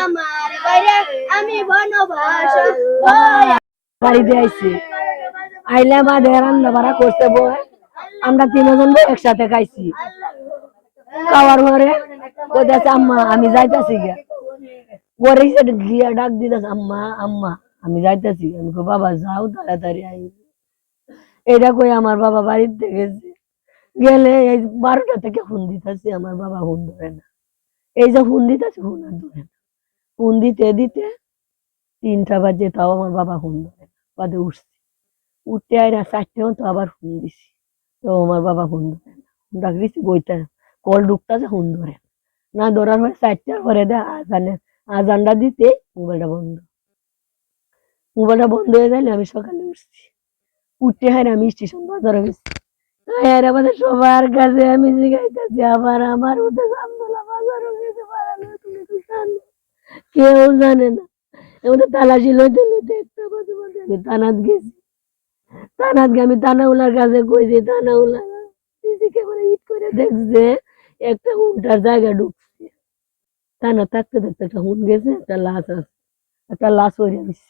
আমার বাইরে আমি বনবাস বাড়িতে আইছি আইলে আমাদের রান্না বাড়া করছে বই আমরা তিনজন একসাথে খাইছি খাওয়ার পরে কইতাছে আম্মা আমি যাইতাছি গিয়া পরে গিয়া ডাক দিতেছে আম্মা আম্মা আমি যাইতাছি আমি কই বাবা যাও তাড়াতাড়ি আই এটা কই আমার বাবা বাড়িতে গেছে গেলে এই 12টা থেকে ফোন দিতেছি আমার বাবা ফোন ধরে না এই যে ফোন দিতেছে ফোন আর ধরে না ফোন দিতে দিতে 3টা বাজে তাও আমার বাবা ফোন ধরে না বাদে উঠছি উঠতে আইরা 4টে মতো আবার ফোন দিছি তো আমার বাবা ফোন ধরে না ফোন রাখছি বইটা কল ঢুকতেছে ফোন ধরে না ধরার পরে 4টার পরে দে আজানটা দিতে মোবাইলটা বন্ধ হয়ে গেলে আমি সকালে উঠছি উঠতে হয় আমি স্টেশন বাজারে গেছি হ্যাঁ আমাদের সবার কাছে আমি জিজ্ঞাসা আবার আমার উঠে সামদোলা বাজারও গেছে তুমি তো জানো কেউ জানে না এমনি তালাশি লইতে লইতে একটা বাজে বাজে আমি থানাত গেছি থানাত গিয়ে আমি থানাউলার কাছে কইছি থানাউলা সিসি ক্যামেরা হিট করে দেখছে একটা হুন্টার জায়গা ঢুকছে থানা থাকতে থাকতে একটা হুন গেছে একটা লাশ আছে একটা লাশ হয়ে গেছে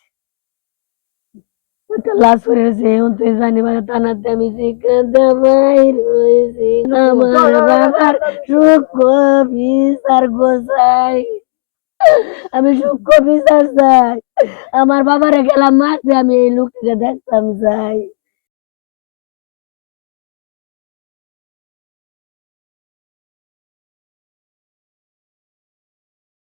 একটা লাশ হয়ে গেছে এখন তুই জানি মানে থানাতে আমি শিখাতে বাইর হয়েছি আমার বাবার সূক্ষ্ম বিচার গোসাই আমি সূক্ষ্ম বিচার চাই আমার বাবারে গেলাম মারতে আমি এই লোকটিকে দেখতাম চাই